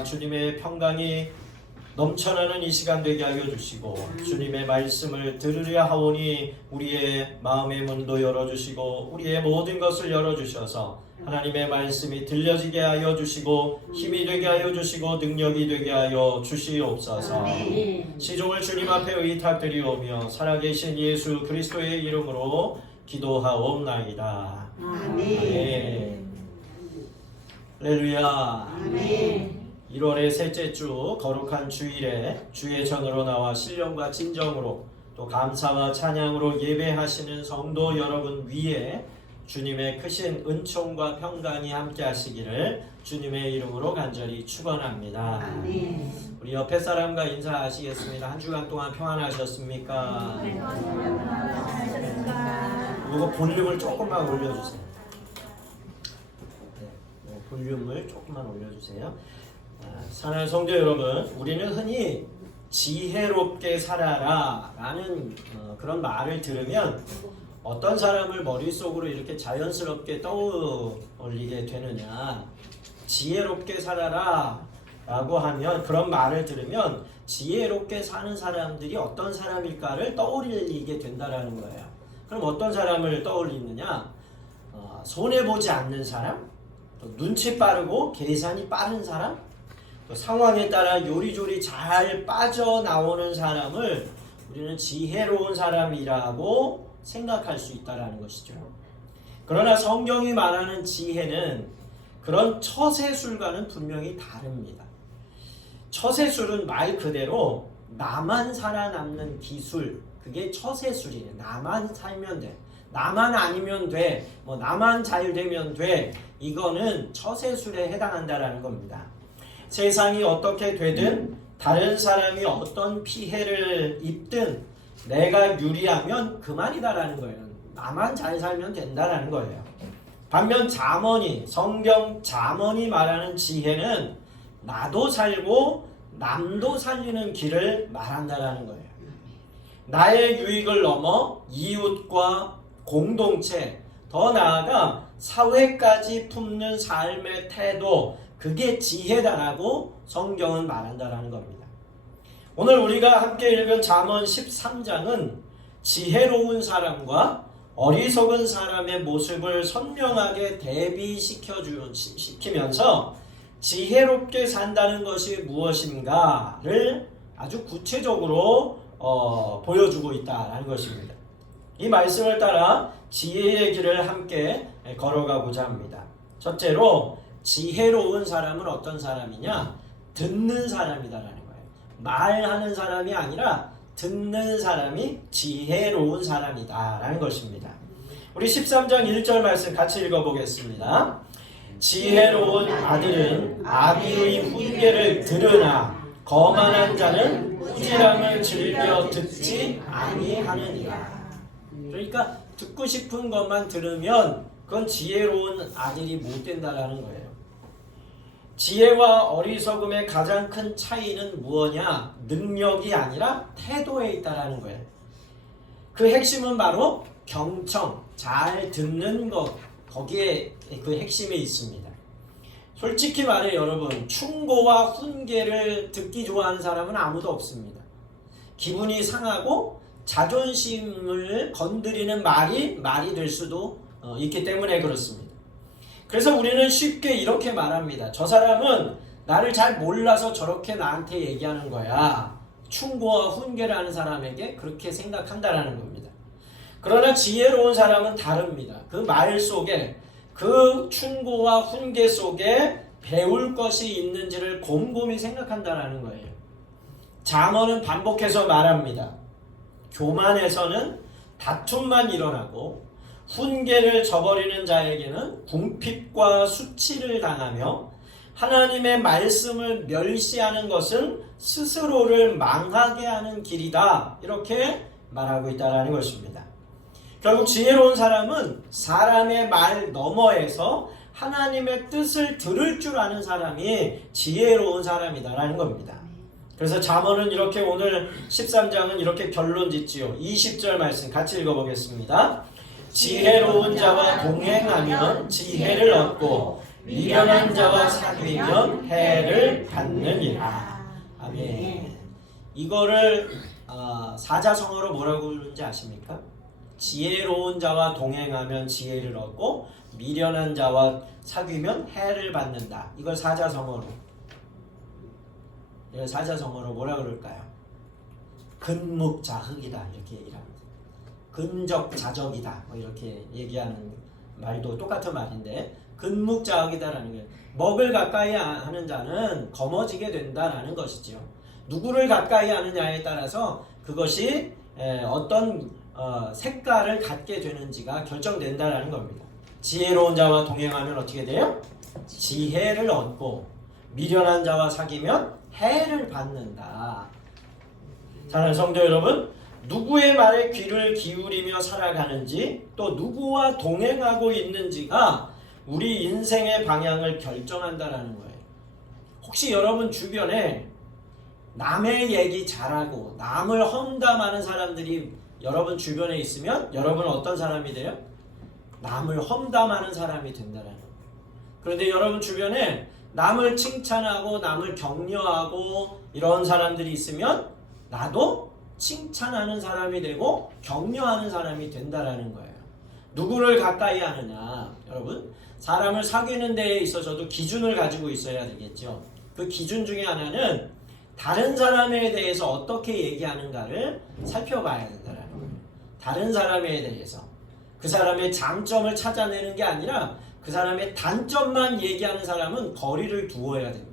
할렐루야. 주님의 평강이 넘쳐나는 이 시간 되게 하여 주시고 주님의 말씀을 들으려 하오니 우리의 마음의 문도 열어주시고 우리의 모든 것을 열어주셔서 하나님의 말씀이 들려지게 하여 주시고 힘이 되게 하여 주시고 능력이 되게 하여 주시옵소서. 시종을 주님 앞에 의탁드리오며 살아계신 예수 그리스도의 이름으로 기도하옵나이다. 아멘. 할렐루야. 아멘. 1월의 셋째 주 거룩한 주일에 주의 전으로 나와 신령과 진정으로 또 감사와 찬양으로 예배하시는 성도 여러분 위에 주님의 크신 은총과 평강이 함께 하시기를 주님의 이름으로 간절히 축원합니다. 아멘. 우리 옆에 사람과 인사하시겠습니다. 한 주간 동안 평안하셨습니까? 이거 볼륨을 조금만 올려주세요. 네, 볼륨을 조금만 올려주세요. 사랑하는 성도 여러분, 우리는 흔히 지혜롭게 살아라 라는 그런 말을 들으면 어떤 사람을 머릿속으로 이렇게 자연스럽게 떠올리게 되느냐, 지혜롭게 살아라 라고 하면, 그런 말을 들으면 지혜롭게 사는 사람들이 어떤 사람일까를 떠올리게 된다라는 거예요. 그럼 어떤 사람을 떠올리느냐, 손해보지 않는 사람, 또 눈치 빠르고 계산이 빠른 사람, 또 상황에 따라 요리조리 잘 빠져나오는 사람을 우리는 지혜로운 사람이라고 생각할 수 있다는 것이죠. 그러나 성경이 말하는 지혜는 그런 처세술과는 분명히 다릅니다. 처세술은 말 그대로 나만 살아남는 기술, 그게 처세술이에요. 나만 살면 돼, 나만 아니면 돼, 뭐 나만 잘 되면 돼, 이거는 처세술에 해당한다라는 겁니다. 세상이 어떻게 되든 다른 사람이 어떤 피해를 입든 내가 유리하면 그만이다라는 거예요. 나만 잘 살면 된다라는 거예요. 반면 잠언이, 성경 잠언이 말하는 지혜는 나도 살고 남도 살리는 길을 말한다라는 거예요. 나의 유익을 넘어 이웃과 공동체, 더 나아가 사회까지 품는 삶의 태도, 그게 지혜다라고 성경은 말한다라는 겁니다. 오늘 우리가 함께 읽은 잠언 13장은 지혜로운 사람과 어리석은 사람의 모습을 선명하게 대비시키면서 지혜롭게 산다는 것이 무엇인가를 아주 구체적으로 보여주고 있다는 것입니다. 이 말씀을 따라 지혜의 길을 함께 걸어가고자 합니다. 첫째로, 지혜로운 사람은 어떤 사람이냐? 듣는 사람이다라는 거예요. 말하는 사람이 아니라 듣는 사람이 지혜로운 사람이다라는 것입니다. 우리 13장 1절 말씀 같이 읽어보겠습니다. 지혜로운 아들은 아비의 훈계를 들으나 거만한 자는 꾸지람을 즐겨 듣지 아니하느니라. 그러니까 듣고 싶은 것만 들으면 그건 지혜로운 아들이 못 된다라는 거예요. 지혜와 어리석음의 가장 큰 차이는 무엇이냐? 능력이 아니라 태도에 있다라는 거예요. 그 핵심은 바로 경청, 잘 듣는 것, 거기에 그 핵심이 있습니다. 솔직히 말해 여러분, 충고와 훈계를 듣기 좋아하는 사람은 아무도 없습니다. 기분이 상하고 자존심을 건드리는 말이 될 수도 있기 때문에 그렇습니다. 그래서 우리는 쉽게 이렇게 말합니다. 저 사람은 나를 잘 몰라서 저렇게 나한테 얘기하는 거야. 충고와 훈계를 하는 사람에게 그렇게 생각한다라는 겁니다. 그러나 지혜로운 사람은 다릅니다. 그 말 속에, 그 충고와 훈계 속에 배울 것이 있는지를 곰곰이 생각한다라는 거예요. 잠언은 반복해서 말합니다. 교만에서는 다툼만 일어나고 훈계를 저버리는 자에게는 궁핍과 수치를 당하며 하나님의 말씀을 멸시하는 것은 스스로를 망하게 하는 길이다, 이렇게 말하고 있다는 것입니다. 결국 지혜로운 사람은 사람의 말 너머에서 하나님의 뜻을 들을 줄 아는 사람이 지혜로운 사람이다라는 겁니다. 그래서 잠언은 이렇게, 오늘 13장은 이렇게 결론 짓지요. 20절 말씀 같이 읽어보겠습니다. 지혜로운 자와 동행하면 지혜를 얻고 미련한 자와 사귀면 해를 받느니라. 아멘. 이거를 사자성어로 뭐라고 부르는지 아십니까? 지혜로운 자와 동행하면 지혜를 얻고 미련한 자와 사귀면 해를 받는다. 이걸 사자성어로 뭐라 그럴까요? 근묵자흑이다 이렇게 얘기를 합니다. 근적자적이다 뭐 이렇게 얘기하는 말도 똑같은 말인데 근묵자흑이다라는 게 먹을 가까이 하는 자는 거머쥐게 된다라는 것이죠. 누구를 가까이 하느냐에 따라서 그것이 어떤 색깔을 갖게 되는지가 결정된다라는 겁니다. 지혜로운 자와 동행하면 어떻게 돼요? 지혜를 얻고 미련한 자와 사귀면 해를 받는다. 사랑하는 성도 여러분, 누구의 말에 귀를 기울이며 살아가는지 또 누구와 동행하고 있는지가 우리 인생의 방향을 결정한다라는 거예요. 혹시 여러분 주변에 남의 얘기 잘하고 남을 험담하는 사람들이 여러분 주변에 있으면 여러분은 어떤 사람이 돼요? 남을 험담하는 사람이 된다라는 거예요. 그런데 여러분 주변에 남을 칭찬하고 남을 격려하고 이런 사람들이 있으면 나도 칭찬하는 사람이 되고 격려하는 사람이 된다라는 거예요. 누구를 가까이 하느냐, 여러분 사람을 사귀는 데에 있어서도 기준을 가지고 있어야 되겠죠. 그 기준 중에 하나는 다른 사람에 대해서 어떻게 얘기하는가를 살펴봐야 된다라는 거예요. 다른 사람에 대해서 그 사람의 장점을 찾아내는 게 아니라 그 사람의 단점만 얘기하는 사람은 거리를 두어야 됩니다.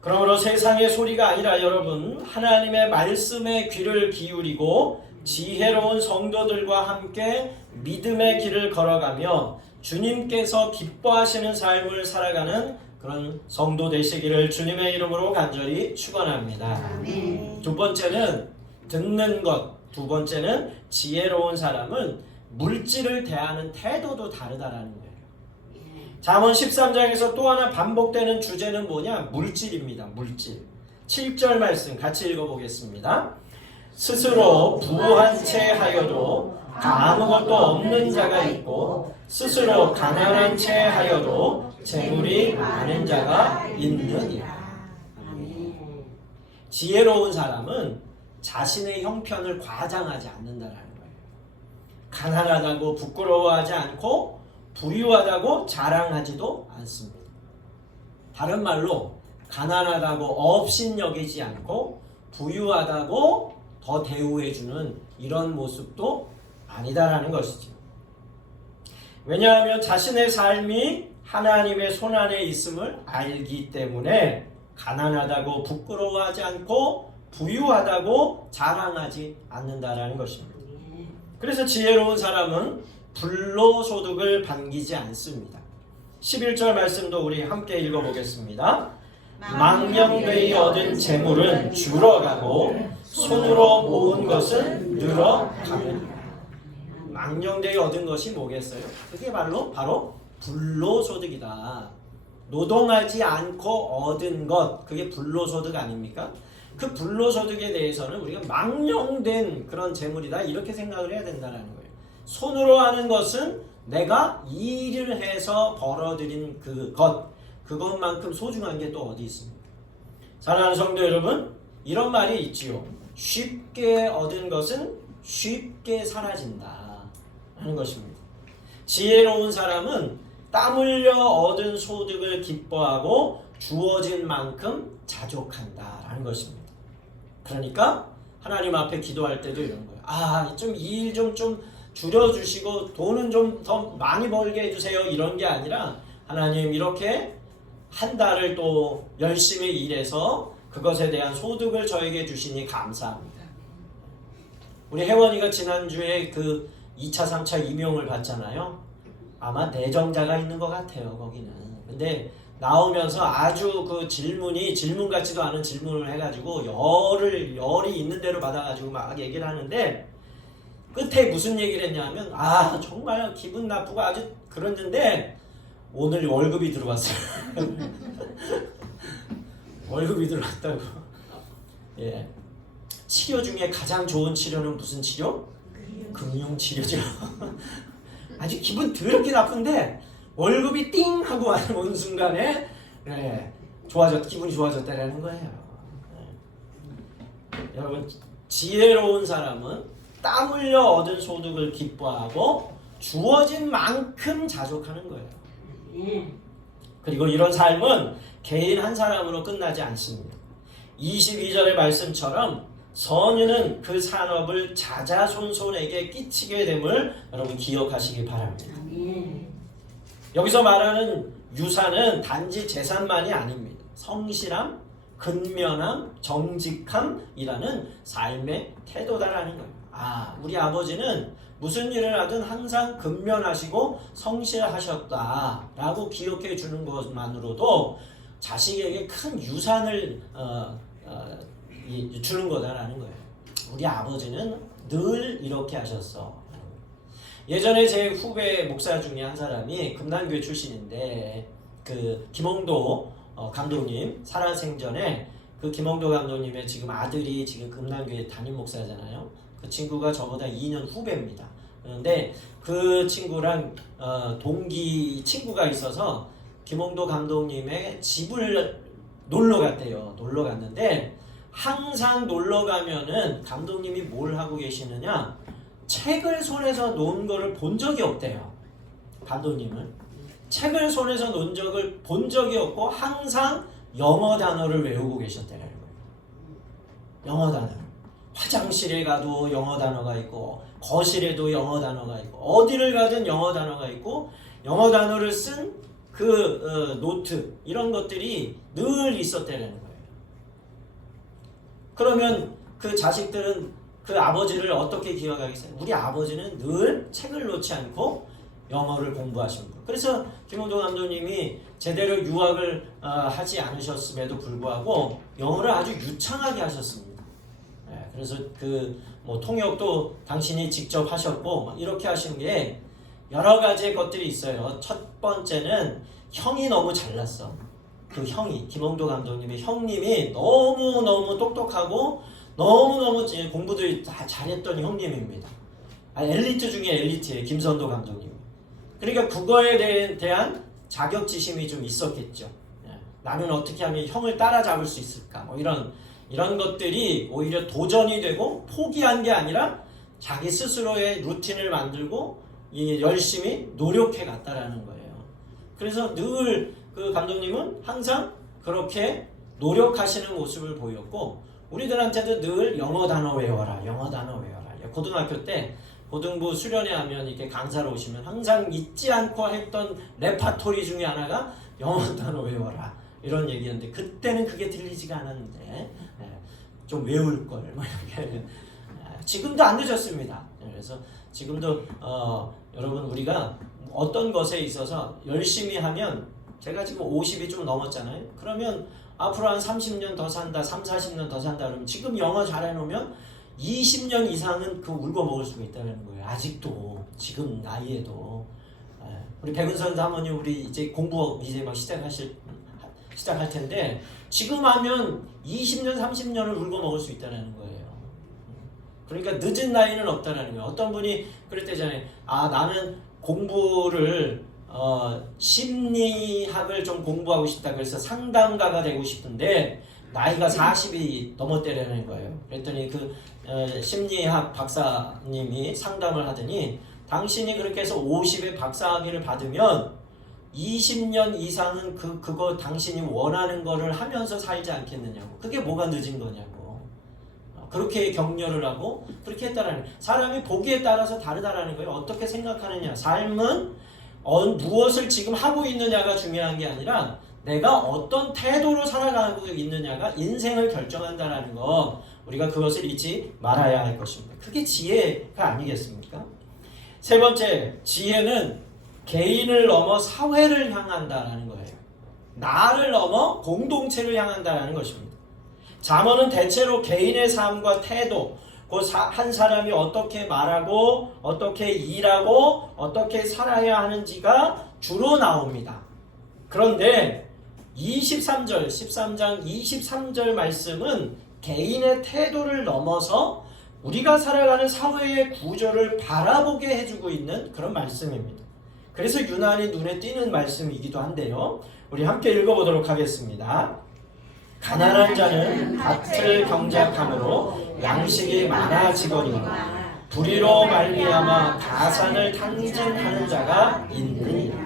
그러므로 세상의 소리가 아니라 여러분 하나님의 말씀에 귀를 기울이고 지혜로운 성도들과 함께 믿음의 길을 걸어가며 주님께서 기뻐하시는 삶을 살아가는 그런 성도 되시기를 주님의 이름으로 간절히 축원합니다. 두 번째는 듣는 것, 두 번째는 지혜로운 사람은 물질을 대하는 태도도 다르다라는 거예요. 잠언 13장에서 또 하나 반복되는 주제는 뭐냐? 물질입니다. 물질. 7절 말씀 같이 읽어보겠습니다. 스스로 부한 채 하여도 아무것도 없는 자가 있고 스스로 가난한 채 하여도 재물이 많은 자가 있느니라. 지혜로운 사람은 자신의 형편을 과장하지 않는다라는 거예요. 가난하다고 부끄러워하지 않고 부유하다고 자랑하지도 않습니다. 다른 말로 가난하다고 업신여기지 않고 부유하다고 더 대우해주는 이런 모습도 아니다라는 것이죠. 왜냐하면 자신의 삶이 하나님의 손안에 있음을 알기 때문에 가난하다고 부끄러워하지 않고 부유하다고 자랑하지 않는다라는 것입니다. 그래서 지혜로운 사람은 불로소득을 반기지 않습니다. 11절 말씀도 우리 함께 읽어보겠습니다. 망령되이 얻은 재물은 줄어가고 손으로 모은 것은 늘어가느니라. 망령되이 얻은 것이 뭐겠어요? 그게 바로 불로소득이다. 노동하지 않고 얻은 것, 그게 불로소득 아닙니까? 그 불로소득에 대해서는 우리가 망령된 그런 재물이다 이렇게 생각을 해야 된다는 거예요. 손으로 하는 것은 내가 일을 해서 벌어들인 그것만큼 소중한 게 또 어디 있습니까? 사랑하는 성도 여러분, 이런 말이 있지요. 쉽게 얻은 것은 쉽게 사라진다 하는 것입니다. 지혜로운 사람은 땀 흘려 얻은 소득을 기뻐하고 주어진 만큼 자족한다라는 것입니다. 그러니까 하나님 앞에 기도할 때도 이런 거예요. 좀 일 좀 줄여주시고 돈은 좀 더 많이 벌게 해주세요. 이런 게 아니라 하나님 이렇게 한 달을 또 열심히 일해서 그것에 대한 소득을 저에게 주시니 감사합니다. 우리 혜원이가 지난주에 그 2차 3차 임용을 받잖아요. 아마 내정자가 있는 것 같아요. 거기는. 근데 나오면서 아주 그 질문 같지도 않은 질문을 해가지고 열이 있는 대로 받아가지고 막 얘기를 하는데 끝에 무슨 얘기를 했냐면 정말 기분 나쁘고 아주 그랬는데 오늘 월급이 들어왔어요. 월급이 들어왔다고. 예. 치료 중에 가장 좋은 치료는 무슨 치료? 금융치료죠. 아주 기분 더럽게 나쁜데 월급이 띵 하고 온 순간에 기분이 좋아졌다라는 거예요. 여러분, 지혜로운 사람은 땀 흘려 얻은 소득을 기뻐하고 주어진 만큼 자족하는 거예요. 그리고 이런 삶은 개인 한 사람으로 끝나지 않습니다. 22절의 말씀처럼 선유는 그 산업을 자자손손에게 끼치게 됨을 여러분 기억하시기 바랍니다. 여기서 말하는 유산은 단지 재산만이 아닙니다. 성실함, 근면함, 정직함이라는 삶의 태도다라는 거예요. 우리 아버지는 무슨 일을 하든 항상 근면하시고 성실하셨다라고 기억해 주는 것만으로도 자식에게 큰 유산을 주는 거다라는 거예요. 우리 아버지는 늘 이렇게 하셨어. 예전에 제 후배 목사 중에 한 사람이 금난교회 출신인데 그 김홍도 감독님 살아생전에 그 김홍도 감독님의 지금 아들이 지금 금난교회 담임 목사잖아요. 그 친구가 저보다 2년 후배입니다. 그런데 그 친구랑 동기 친구가 있어서 김홍도 감독님의 집을 놀러 갔대요. 놀러 갔는데 항상 놀러 가면은 감독님이 뭘 하고 계시느냐, 책을 손에서 놓은 거를 본 적이 없대요. 감독님은 책을 손에서 놓은 적을 본 적이 없고 항상 영어 단어를 외우고 계셨다는 거예요. 영어 단어. 화장실에 가도 영어 단어가 있고 거실에도 영어 단어가 있고 어디를 가든 영어 단어가 있고 영어 단어를 쓴 그 노트 이런 것들이 늘 있었다는 거예요. 그러면 그 자식들은 그 아버지를 어떻게 기억하겠어요? 우리 아버지는 늘 책을 놓지 않고 영어를 공부하신 분. 그래서 김홍도 감독님이 제대로 유학을 하지 않으셨음에도 불구하고 영어를 아주 유창하게 하셨습니다. 그래서 그 뭐 통역도 당신이 직접 하셨고 이렇게 하신 게 여러 가지 것들이 있어요. 첫 번째는 형이 너무 잘났어. 그 형이 김홍도 감독님의 형님이 너무너무 똑똑하고 너무너무 공부들이 다 잘했던 형님입니다. 엘리트 중에 엘리트예요. 김선도 감독님. 그러니까 그거에 대한 자격지심이 좀 있었겠죠. 나는 어떻게 하면 형을 따라잡을 수 있을까? 뭐 이런 것들이 오히려 도전이 되고 포기한 게 아니라 자기 스스로의 루틴을 만들고 열심히 노력해 갔다라는 거예요. 그래서 늘 그 감독님은 항상 그렇게 노력하시는 모습을 보였고 우리들한테도 늘 영어 단어 외워라, 영어 단어 외워라. 고등학교 때 고등부 수련회 하면 이렇게 강사로 오시면 항상 잊지 않고 했던 레파토리 중에 하나가 영어 단어 외워라 이런 얘기였는데 그때는 그게 들리지가 않았는데 좀 외울 걸 뭐 이렇게 지금도 안 늦었습니다. 그래서 지금도 여러분 우리가 어떤 것에 있어서 열심히 하면 제가 지금 50이 좀 넘었잖아요. 그러면 앞으로 한 30년 더 산다, 40년 더 산다 그러면 지금 영어 잘해놓으면 20년 이상은 그 울고 먹을 수가 있다는 거예요. 아직도 지금 나이에도 우리 백은선 사모님 우리 이제 공부 이제 막 시작할 텐데 지금 하면 20년, 30년을 울고 먹을 수 있다는 거예요. 그러니까 늦은 나이는 없다는 거예요. 어떤 분이 그랬대잖아요. 나는 공부를 심리학을 좀 공부하고 싶다. 그래서 상담가가 되고 싶은데 나이가 40이 넘었다는 거예요. 그랬더니 그 심리학 박사님이 상담을 하더니 당신이 그렇게 해서 50에 박사학위를 받으면 20년 이상은 그거 당신이 원하는 거를 하면서 살지 않겠느냐고. 그게 뭐가 늦은 거냐고. 그렇게 격려를 하고 그렇게 했다라는 거예요. 사람이 보기에 따라서 다르다라는 거예요. 어떻게 생각하느냐. 삶은 무엇을 지금 하고 있느냐가 중요한 게 아니라 내가 어떤 태도로 살아가고 있느냐가 인생을 결정한다라는 거 우리가 그것을 잊지 말아야 할 것입니다. 그게 지혜가 아니겠습니까? 세 번째, 지혜는 개인을 넘어 사회를 향한다라는 거예요. 나를 넘어 공동체를 향한다라는 것입니다. 잠언은 대체로 개인의 삶과 태도, 한 사람이 어떻게 말하고 어떻게 일하고 어떻게 살아야 하는지가 주로 나옵니다. 그런데 13장 23절 말씀은 개인의 태도를 넘어서 우리가 살아가는 사회의 구조를 바라보게 해주고 있는 그런 말씀입니다. 그래서 유난히 눈에 띄는 말씀이기도 한데요. 우리 함께 읽어보도록 하겠습니다. 가난한 자는 밭을 경작함으로 양식이 많아지거니와 불의로 말미암아 가산을 탕진하는 자가 있느니라.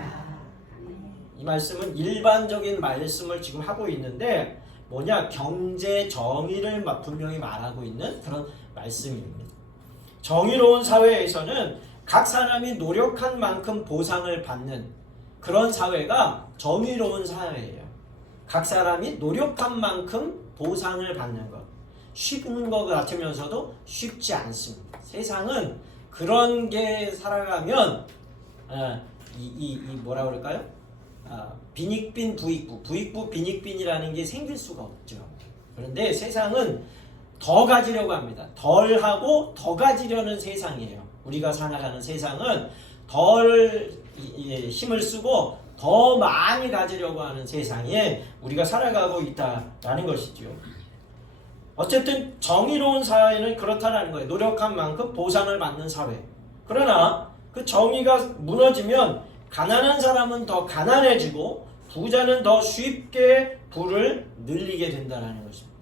이 말씀은 일반적인 말씀을 지금 하고 있는데 뭐냐? 경제 정의를 분명히 말하고 있는 그런 말씀입니다. 정의로운 사회에서는 각 사람이 노력한 만큼 보상을 받는 그런 사회가 정의로운 사회예요. 각 사람이 노력한 만큼 보상을 받는 것. 쉬운 것 같으면서도 쉽지 않습니다. 세상은 그런 게 살아가면 뭐라 그럴까요? 빈익빈 부익부, 부익부 빈익빈이라는 게 생길 수가 없죠. 그런데 세상은 더 가지려고 합니다. 덜 하고 더 가지려는 세상이에요. 우리가 살아가는 세상은 덜 힘을 쓰고 더 많이 가지려고 하는 세상에 우리가 살아가고 있다라는 것이죠. 어쨌든 정의로운 사회는 그렇다라는 거예요. 노력한 만큼 보상을 받는 사회. 그러나 그 정의가 무너지면 가난한 사람은 더 가난해지고 부자는 더 쉽게 부를 늘리게 된다는 것입니다.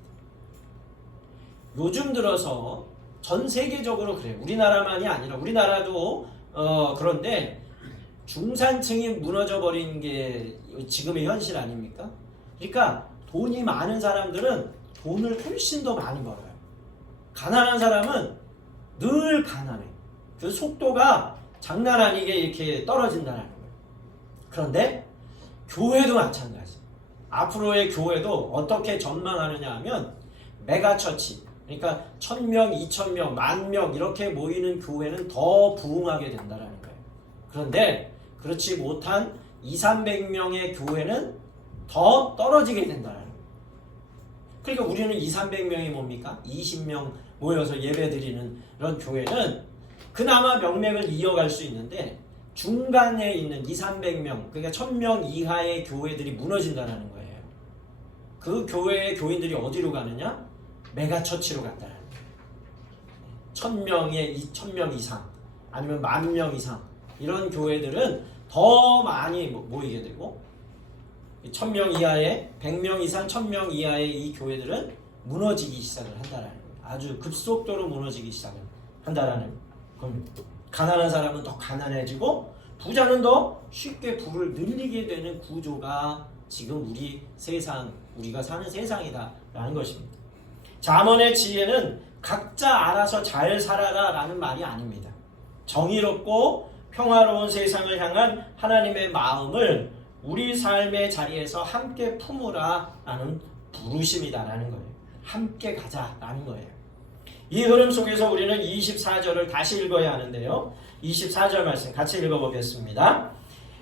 요즘 들어서 전 세계적으로 그래요. 우리나라만이 아니라 우리나라도 그런데 중산층이 무너져 버린 게 지금의 현실 아닙니까? 그러니까 돈이 많은 사람들은 돈을 훨씬 더 많이 벌어요. 가난한 사람은 늘 가난해. 그 속도가 장난 아니게 이렇게 떨어진다는 거예요. 그런데 교회도 마찬가지. 앞으로의 교회도 어떻게 전망하느냐 하면 메가처치, 그러니까 1000명, 2000명, 10,000명 이렇게 모이는 교회는 더 부흥하게 된다는 거예요. 그런데 그렇지 못한 200~300명의 교회는 더 떨어지게 된다는 거예요. 그러니까 우리는 200~300명이 뭡니까? 20명 모여서 예배드리는 그런 교회는 그나마 명맥을 이어갈 수 있는데 중간에 있는 200~300명, 그러니까 1000명 이하의 교회들이 무너진다는 거예요. 그 교회의 교인들이 어디로 가느냐? 메가처치로 간다는 거예요. 1000명 이상 아니면 10,000명 이상 이런 교회들은 더 많이 모이게 되고 1000명 이하의 100명 이상 1000명 이하의 이 교회들은 무너지기 시작을 한다는 거예요. 아주 급속도로 무너지기 시작을 한다는 겁니다. 가난한 사람은 더 가난해지고 부자는 더 쉽게 부를 늘리게 되는 구조가 지금 우리가 사는 세상이다라는 것입니다. 잠언의 지혜는 각자 알아서 잘 살아라 라는 말이 아닙니다. 정의롭고 평화로운 세상을 향한 하나님의 마음을 우리 삶의 자리에서 함께 품으라 라는 부르심이다라는 거예요. 함께 가자라는 거예요. 이 흐름 속에서 우리는 24절을 다시 읽어야 하는데요. 24절 말씀 같이 읽어보겠습니다.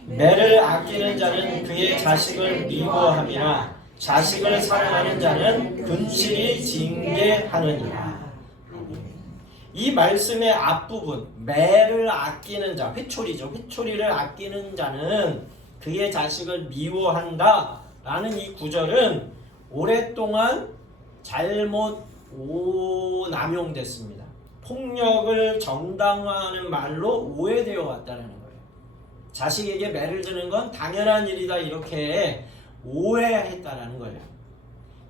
매를 아끼는 자는 그의 자식을 미워함이나 자식을 사랑하는 자는 근실히 징계하느니라. 이 말씀의 앞부분 매를 아끼는 자, 회초리죠. 회초리를 아끼는 자는 그의 자식을 미워한다 라는 이 구절은 오랫동안 잘못 남용됐습니다. 폭력을 정당화하는 말로 오해되어 왔다는 거예요. 자식에게 매를 드는 건 당연한 일이다 이렇게 오해했다라는 거예요.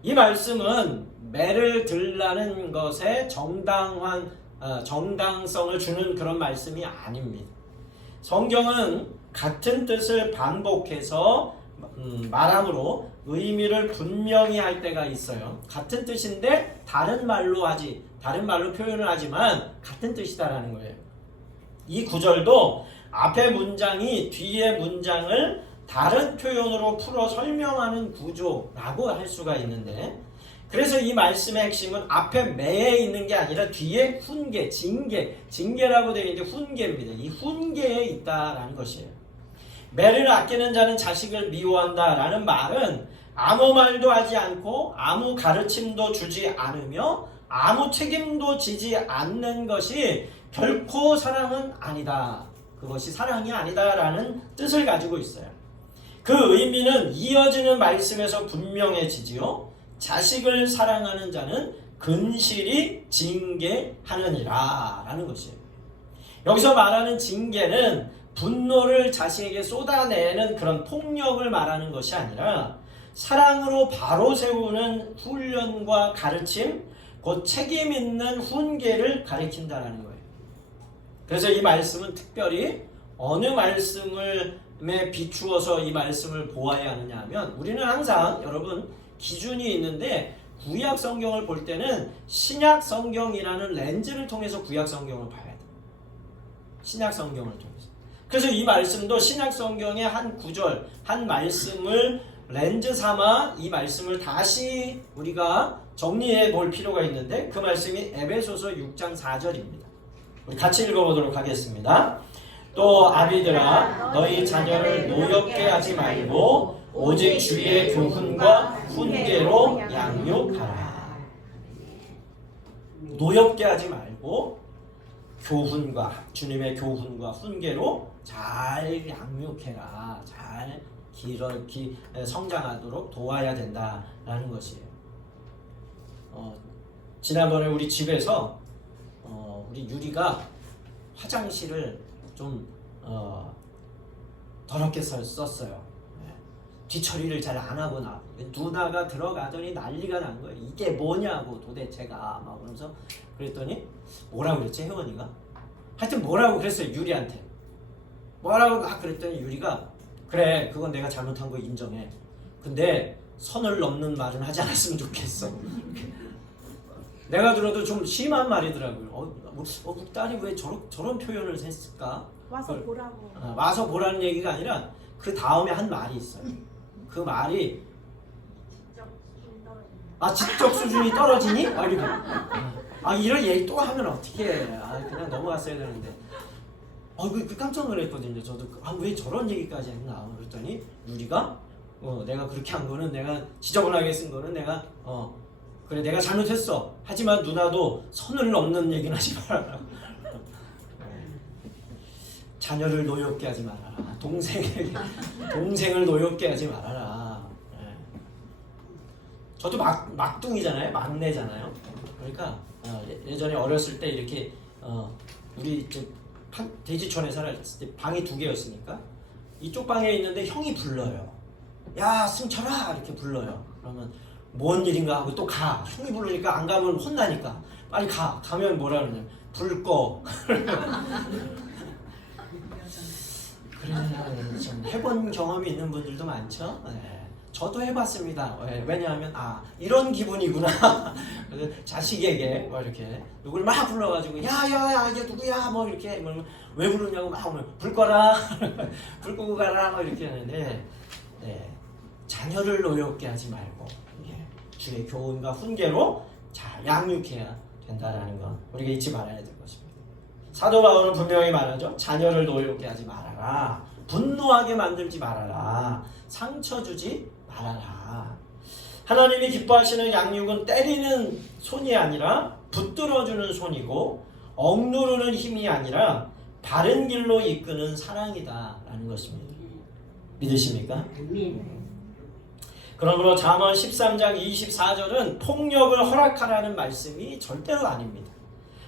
이 말씀은 매를 들라는 것에 정당성을 주는 그런 말씀이 아닙니다. 성경은 같은 뜻을 반복해서 말함으로 의미를 분명히 할 때가 있어요. 같은 뜻인데 다른 말로 표현을 하지만 같은 뜻이다라는 거예요. 이 구절도 앞의 문장이 뒤의 문장을 다른 표현으로 풀어 설명하는 구조라고 할 수가 있는데, 그래서 이 말씀의 핵심은 앞에 매에 있는 게 아니라 뒤에 훈계, 징계라고 되어 있는데 훈계입니다. 이 훈계에 있다라는 것이에요. 매를 아끼는 자는 자식을 미워한다 라는 말은 아무 말도 하지 않고 아무 가르침도 주지 않으며 아무 책임도 지지 않는 것이 결코 사랑은 아니다. 그것이 사랑이 아니다 라는 뜻을 가지고 있어요. 그 의미는 이어지는 말씀에서 분명해지지요. 자식을 사랑하는 자는 근실이 징계하느니라 라는 것이에요. 여기서 말하는 징계는 분노를 자신에게 쏟아내는 그런 폭력을 말하는 것이 아니라 사랑으로 바로 세우는 훈련과 가르침, 곧 책임 있는 훈계를 가리킨다라는 거예요. 그래서 이 말씀은 특별히 어느 말씀을 비추어서 이 말씀을 보아야 하느냐 하면, 우리는 항상 여러분 기준이 있는데 구약 성경을 볼 때는 신약 성경이라는 렌즈를 통해서 구약 성경을 봐야 돼요. 신약 성경을 통해서. 그래서 이 말씀도 신약 성경의 한 구절, 한 말씀을 렌즈 삼아 이 말씀을 다시 우리가 정리해 볼 필요가 있는데, 그 말씀이 에베소서 6장 4절입니다. 우리 같이 읽어보도록 하겠습니다. 또 아비들아, 너희 자녀를 노엽게 하지 말고 오직 주의 교훈과 훈계로 양육하라. 노엽게 하지 말고 교훈과, 주님의 교훈과 훈계로 잘 양육해라. 잘 성장하도록 도와야 된다라는 것이에요. 지난번에 우리 집에서 우리 유리가 화장실을 좀 더럽게 썼어요. 뒤처리를 잘 안 하고 누나가 들어가더니 난리가 난 거예요. 이게 뭐냐고 도대체가 막 그러면서, 그랬더니 뭐라고 그랬지, 혜원이가? 하여튼 뭐라고 그랬어요, 유리한테. 뭐라고 막 그랬더니 유리가, 그래, 그건 내가 잘못한 거 인정해. 근데 선을 넘는 말은 하지 않았으면 좋겠어. 내가 들어도 좀 심한 말이더라고요. 우리 딸이 왜 저런 표현을 했을까? 와서 보라고. 와서 보라는 얘기가 아니라 그 다음에 한 말이 있어요. 그 말이 직접 수준이 떨어지니? 이런 얘기 또 하면 어떻게 해? 그냥 넘어갔어야 되는데. 그 깜짝 놀랐거든요. 저도 왜 저런 얘기까지 했나? 그랬더니 유리가 내가 그렇게 한 거는, 내가 지저분하게 쓴 거는 내가 그래, 내가 잘못했어. 하지만 누나도 선을 넘는 얘기는 하지 말아라. 자녀를 노엽게 하지 말아라. 동생을 노엽게 하지 말아라. 저도 막둥이잖아요. 막내잖아요. 그러니까 예전에 어렸을 때 이렇게 우리 대지촌에 살았을 때 방이 2개였으니까 이쪽 방에 있는데 형이 불러요. 야, 승철아, 이렇게 불러요. 그러면 뭔 일인가 하고 또 가. 형이 부르니까 안 가면 혼나니까 빨리 가면 뭐라 그러냐, 불 꺼. 그래, 좀 해본 경험이 있는 분들도 많죠. 네. 저도 해봤습니다. 왜냐하면 이런 기분이구나. 그래서 자식에게 뭐 이렇게 누굴 막 불러가지고 야야야, 얘 누구야, 뭐 이렇게 왜 부르냐고 막 불 꺼라, 불 끄고 가라, 뭐 이렇게 하는데, 자녀를 노엽게 하지 말고 주의 교훈과 훈계로 잘 양육해야 된다라는 건 우리가 잊지 말아야 될 것입니다. 사도 바울은 분명히 말하죠. 자녀를 노엽게 하지 말아라. 분노하게 만들지 말아라. 상처 주지 말아라. 하나님이 기뻐하시는 양육은 때리는 손이 아니라 붙들어주는 손이고, 억누르는 힘이 아니라 바른 길로 이끄는 사랑이다라는 것입니다. 믿으십니까? 그러므로 잠언 13장 24절은 폭력을 허락하라는 말씀이 절대로 아닙니다.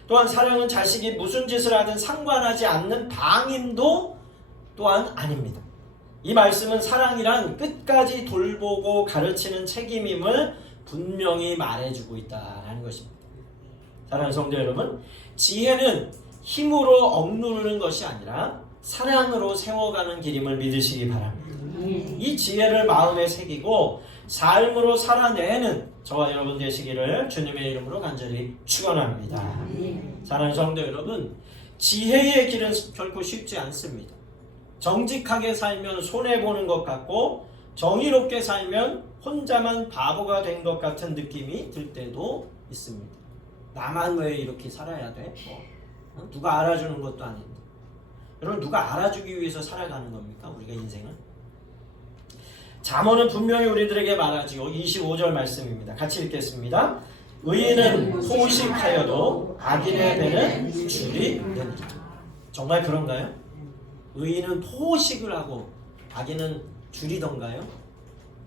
또한 사랑은 자식이 무슨 짓을 하든 상관하지 않는 방임도 또한 아닙니다. 이 말씀은 사랑이란 끝까지 돌보고 가르치는 책임임을 분명히 말해주고 있다는 것입니다. 사랑하는 성도 여러분, 지혜는 힘으로 억누르는 것이 아니라 사랑으로 세워가는 길임을 믿으시기 바랍니다. 이 지혜를 마음에 새기고 삶으로 살아내는 저와 여러분 되시기를 주님의 이름으로 간절히 축원합니다. 사랑하는 성도 여러분, 지혜의 길은 결코 쉽지 않습니다. 정직하게 살면 손해보는 것 같고, 정의롭게 살면 혼자만 바보가 된 것 같은 느낌이 들 때도 있습니다. 나만 왜 이렇게 살아야 돼? 누가 알아주는 것도 아닌데. 여러분, 누가 알아주기 위해서 살아가는 겁니까? 우리가 인생은? 잠언은 분명히 우리들에게 말하지요. 25절 말씀입니다. 같이 읽겠습니다. 의인은 포식하여도 악인의 배는 줄이 느니라. 정말 그런가요? 의인은 포식을 하고 악인은 줄이던가요?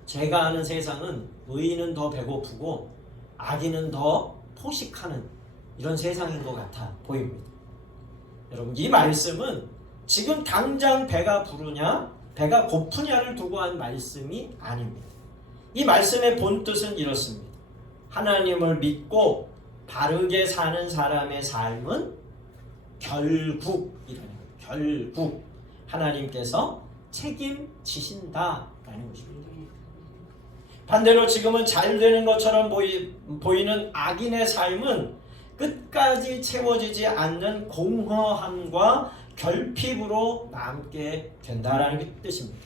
제가 아는 세상은 의인은 더 배고프고 악인은 더 포식하는 이런 세상인 것 같아 보입니다. 여러분, 이 말씀은 지금 당장 배가 부르냐 배가 고프냐를 두고 한 말씀이 아닙니다. 이 말씀의 본뜻은 이렇습니다. 하나님을 믿고 바르게 사는 사람의 삶은 결국 하나님께서 책임지신다라는 것입니다. 반대로 지금은 잘 되는 것처럼 보이는 악인의 삶은 끝까지 채워지지 않는 공허함과 결핍으로 남게 된다라는 뜻입니다.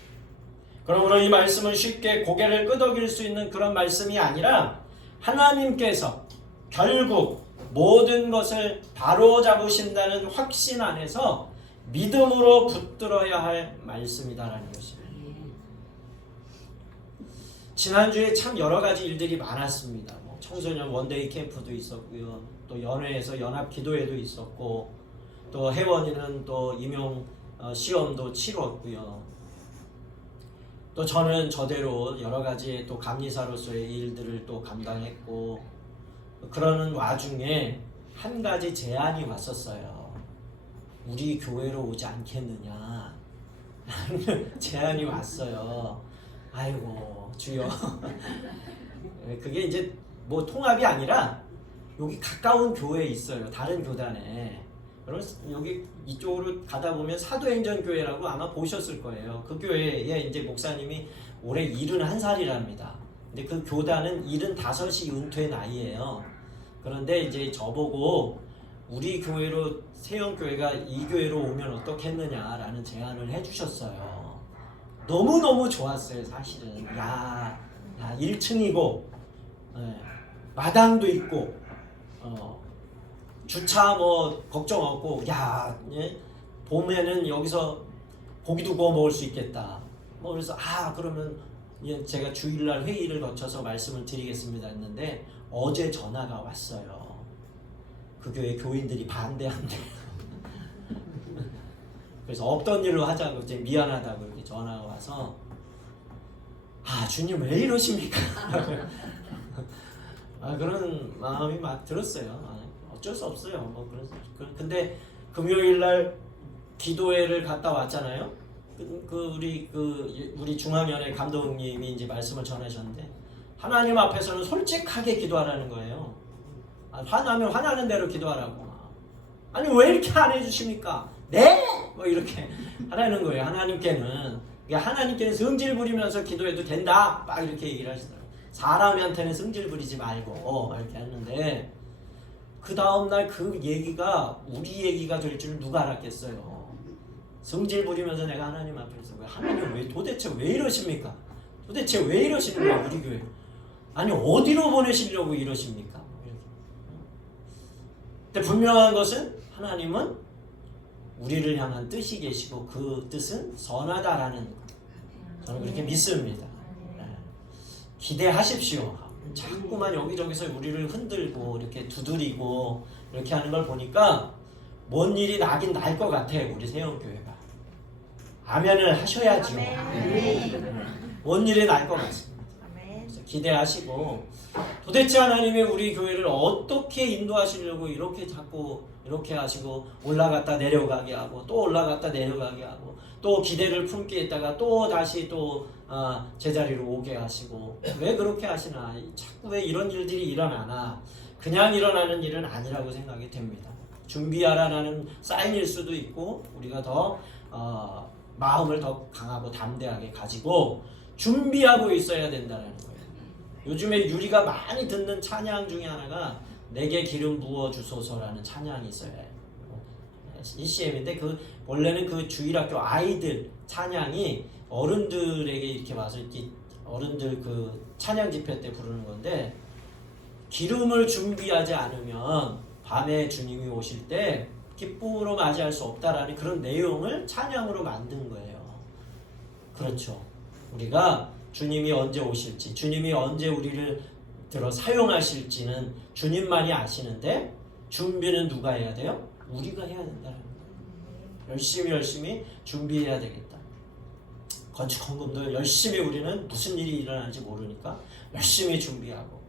그러므로 이 말씀은 쉽게 고개를 끄덕일 수 있는 그런 말씀이 아니라 하나님께서 결국 모든 것을 바로잡으신다는 확신 안에서 믿음으로 붙들어야 할 말씀이다라는 것입니다. 지난주에 참 여러 가지 일들이 많았습니다. 청소년 원데이 캠프도 있었고요. 또 연회에서 연합 기도회도 있었고, 또 혜원이는 또 임용 시험도 치렀고요. 또 저는 저대로 여러 가지 또 감리사로서의 일들을 또 감당했고, 그러는 와중에 한 가지 제안이 왔었어요. 우리 교회로 오지 않겠느냐 제안이 왔어요. 아이고 주여 그게 이제 뭐 통합이 아니라 여기 가까운 교회에 있어요. 다른 교단에. 여러분 여기 이쪽으로 가다 보면 사도행전교회라고 아마 보셨을 거예요. 그 교회에 이제 목사님이 올해 71살이랍니다. 근데 그 교단은 75이 은퇴 나이예요. 그런데 이제 저보고 우리 교회로 세영교회가 이 교회로 오면 어떻겠느냐라는 제안을 해주셨어요. 너무너무 좋았어요. 사실은. 야 1층이고 마당도 있고 주차 뭐 걱정 없고 봄에는 여기서 고기도 구워 먹을 수 있겠다. 뭐 그래서 그러면 제가 주일날 회의를 거쳐서 말씀을 드리겠습니다 했는데 어제 전화가 왔어요. 그 교회 교인들이 반대한대요. 그래서 없던 일로 하자고 이제 미안하다고 이렇게 전화가 와서 주님 왜 이러십니까? 그런 마음이 막 들었어요. 어쩔 수 없어요. 뭐 근데 금요일날 기도회를 갔다 왔잖아요. 우리 중앙연회 감독님이 이제 말씀을 전하셨는데 하나님 앞에서는 솔직하게 기도하라는 거예요. 화나면 화나는 대로 기도하라고. 아니 왜 이렇게 안 해주십니까? 네? 뭐 이렇게 하라는 거예요. 하나님께는 성질 부리면서 기도해도 된다. 막 이렇게 얘기를 하시더라고요. 사람한테는 성질 부리지 말고 이렇게 했는데 그 다음날 그 얘기가 우리 얘기가 될 줄 누가 알았겠어요. 성질 부리면서 내가 하나님 앞에서 하나님 도대체 왜 이러십니까? 도대체 왜 이러시는 거예요 우리 교회? 아니 어디로 보내시려고 이러십니까? 근데 분명한 것은 하나님은 우리를 향한 뜻이 계시고 그 뜻은 선하다라는 것. 저는 그렇게 믿습니다. 기대하십시오. 자꾸만 여기저기서 우리를 흔들고 이렇게 두드리고 이렇게 하는 걸 보니까 뭔 일이 나긴 날 것 같아요. 우리 세영교회가. 아멘을 하셔야죠. 뭔 일이 날 것 같습니다. 그래서 기대하시고 도대체 하나님이 우리 교회를 어떻게 인도하시려고 이렇게 자꾸 이렇게 하시고 올라갔다 내려가게 하고 또 올라갔다 내려가게 하고 또 기대를 품게 했다가 또 다시 또 제자리로 오게 하시고 왜 그렇게 하시나? 자꾸 왜 이런 일들이 일어나나? 그냥 일어나는 일은 아니라고 생각이 됩니다. 준비하라는 사인일 수도 있고 우리가 더 마음을 더 강하고 담대하게 가지고 준비하고 있어야 된다는 거예요. 요즘에 유리가 많이 듣는 찬양 중에 하나가 내게 기름 부어 주소서라는 찬양이 있어요. ECM인데 원래는 그 주일학교 아이들 찬양이 어른들에게 이렇게 와서 이렇게 어른들 그 찬양 집회 때 부르는 건데 기름을 준비하지 않으면 밤에 주님이 오실 때 기쁨으로 맞이할 수 없다라는 그런 내용을 찬양으로 만든 거예요. 그렇죠. 우리가 주님이 언제 오실지, 주님이 언제 우리를 들어 사용하실지는 주님만이 아시는데 준비는 누가 해야 돼요? 우리가 해야 된다는 거예요. 열심히 준비해야 되겠다. 건축 헌금도 열심히 우리는 무슨 일이 일어나는지 모르니까 열심히 준비하고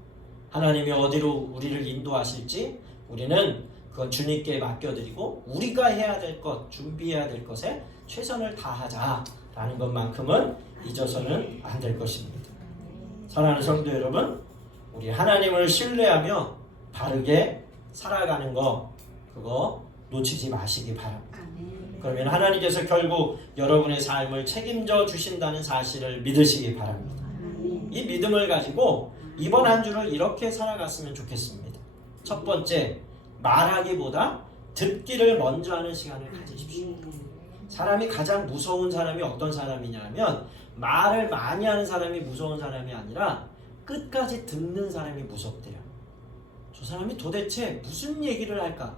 하나님이 어디로 우리를 인도하실지 우리는 그건 주님께 맡겨드리고 우리가 해야 될 것, 준비해야 될 것에 최선을 다하자라는 것만큼은 잊어서는 안 될 것입니다. 사랑하는 성도 여러분, 우리 하나님을 신뢰하며 바르게 살아가는 거 그거 놓치지 마시기 바랍니다. 그러면 하나님께서 결국 여러분의 삶을 책임져 주신다는 사실을 믿으시기 바랍니다. 이 믿음을 가지고 이번 한 주를 이렇게 살아갔으면 좋겠습니다. 첫 번째, 말하기보다 듣기를 먼저 하는 시간을 가지십시오. 사람이 가장 무서운 사람이 어떤 사람이냐면 말을 많이 하는 사람이 무서운 사람이 아니라 끝까지 듣는 사람이 무섭대요. 저 사람이 도대체 무슨 얘기를 할까?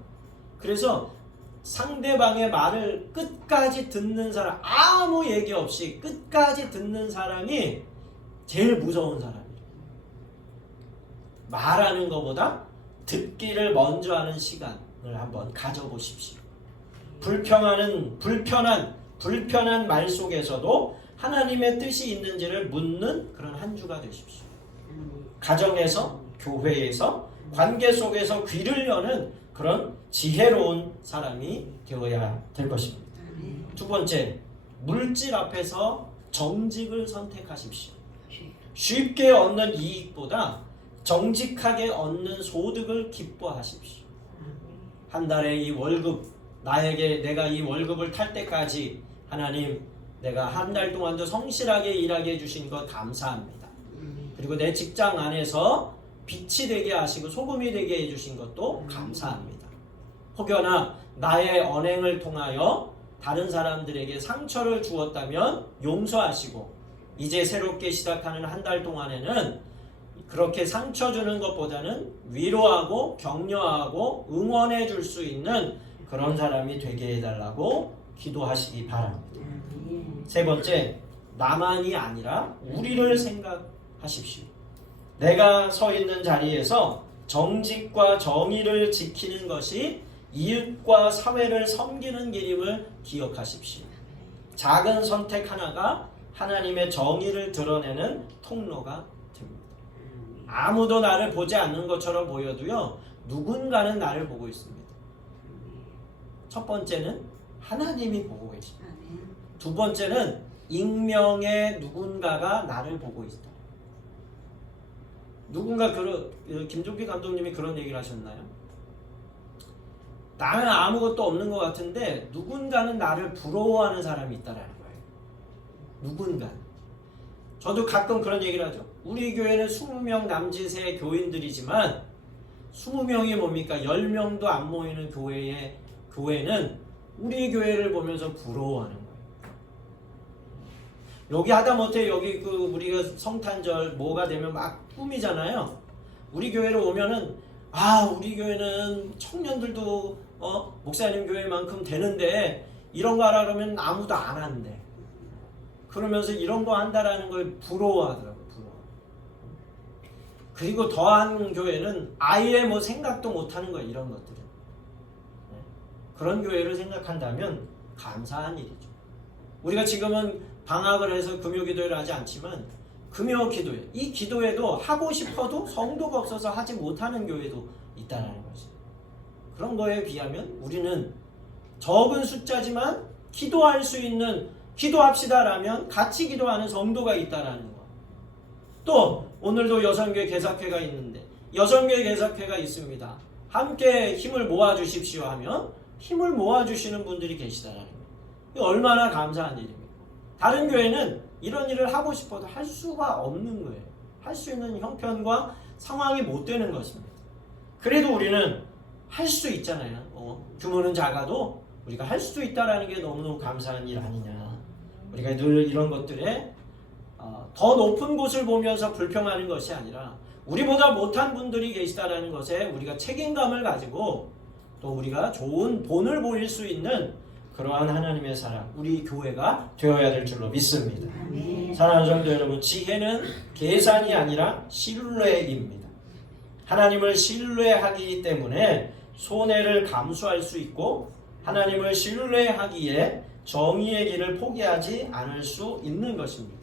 그래서 상대방의 말을 끝까지 듣는 사람, 아무 얘기 없이 끝까지 듣는 사람이 제일 무서운 사람이에요. 말하는 것보다 듣기를 먼저 하는 시간을 한번 가져보십시오. 불편한 말 속에서도 하나님의 뜻이 있는지를 묻는 그런 한 주가 되십시오. 가정에서, 교회에서, 관계 속에서 귀를 여는 그런 지혜로운 사람이 되어야 될 것입니다. 두 번째, 물질 앞에서 정직을 선택하십시오. 쉽게 얻는 이익보다 정직하게 얻는 소득을 기뻐하십시오. 한 달에 이 월급, 내가 이 월급을 탈 때까지 하나님, 내가 한 달 동안도 성실하게 일하게 해주신 것 감사합니다. 그리고 내 직장 안에서 빛이 되게 하시고 소금이 되게 해주신 것도 감사합니다. 혹여나 나의 언행을 통하여 다른 사람들에게 상처를 주었다면 용서하시고 이제 새롭게 시작하는 한 달 동안에는 그렇게 상처 주는 것보다는 위로하고 격려하고 응원해 줄 수 있는 그런 사람이 되게 해달라고 기도하시기 바랍니다. 세 번째, 나만이 아니라 우리를 생각하십시오. 내가 서 있는 자리에서 정직과 정의를 지키는 것이 이웃과 사회를 섬기는 길임을 기억하십시오. 작은 선택 하나가 하나님의 정의를 드러내는 통로가 됩니다. 아무도 나를 보지 않는 것처럼 보여도요, 누군가는 나를 보고 있습니다. 첫 번째는 하나님이 보고 계십니다. 두 번째는 익명의 누군가가 나를 보고 있다. 누군가 김종필 감독님이 그런 얘기를 하셨나요? 나는 아무것도 없는 것 같은데 누군가는 나를 부러워하는 사람이 있다라는 거예요. 누군가. 저도 가끔 그런 얘기를 하죠. 우리 교회는 20명 남짓의 교인들이지만 20명이 뭡니까? 10명도 안 모이는 교회는 우리 교회를 보면서 부러워하는 거예요. 여기 하다못해 여기 우리가 성탄절 뭐가 되면 막 꾸미잖아요. 우리 교회로 오면은 우리 교회는 청년들도 목사님 교회만큼 되는데 이런 거 하라 그러면 아무도 안 한대. 그러면서 이런 거 한다라는 걸 부러워하더라고요. 그리고 더한 교회는 아예 생각도 못 하는 거예요. 이런 것들은. 그런 교회를 생각한다면 감사한 일이죠. 우리가 지금은 방학을 해서 금요기도회를 하지 않지만 금요기도회, 이 기도회도 하고 싶어도 성도가 없어서 하지 못하는 교회도 있다는 거지. 그런 거에 비하면 우리는 적은 숫자지만 기도할 수 있는, 기도합시다라면 같이 기도하는 성도가 있다는 거. 또 오늘도 여성교회 개석회가 있는데 여성교회 개석회가 있습니다. 함께 힘을 모아주십시오 하면 힘을 모아주시는 분들이 계시다라는 거예요. 이거 얼마나 감사한 일입니까? 다른 교회는 이런 일을 하고 싶어도 할 수가 없는 거예요. 할 수 있는 형편과 상황이 못 되는 것입니다. 그래도 우리는 할 수 있잖아요. 규모는 작아도 우리가 할 수 있다는 게 너무너무 감사한 일 아니냐. 우리가 늘 이런 것들에 더 높은 곳을 보면서 불평하는 것이 아니라 우리보다 못한 분들이 계시다는 것에 우리가 책임감을 가지고 또 우리가 좋은 본을 보일 수 있는 그러한 하나님의 사람, 우리 교회가 되어야 될 줄로 믿습니다. 사랑하는 성도 여러분, 지혜는 계산이 아니라 신뢰입니다. 하나님을 신뢰하기 때문에 손해를 감수할 수 있고 하나님을 신뢰하기에 정의의 길을 포기하지 않을 수 있는 것입니다.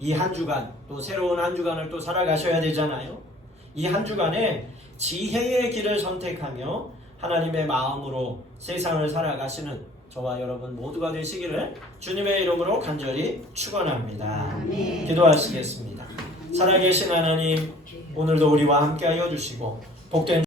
이 한 주간, 또 새로운 한 주간을 또 살아가셔야 되잖아요. 이 한 주간에 지혜의 길을 선택하며 하나님의 마음으로 세상을 살아가시는 저와 여러분 모두가 되시기를 주님의 이름으로 간절히 축원합니다. 기도하시겠습니다. 살아계신 하나님, 오늘도 우리와 함께하여 주시고 복된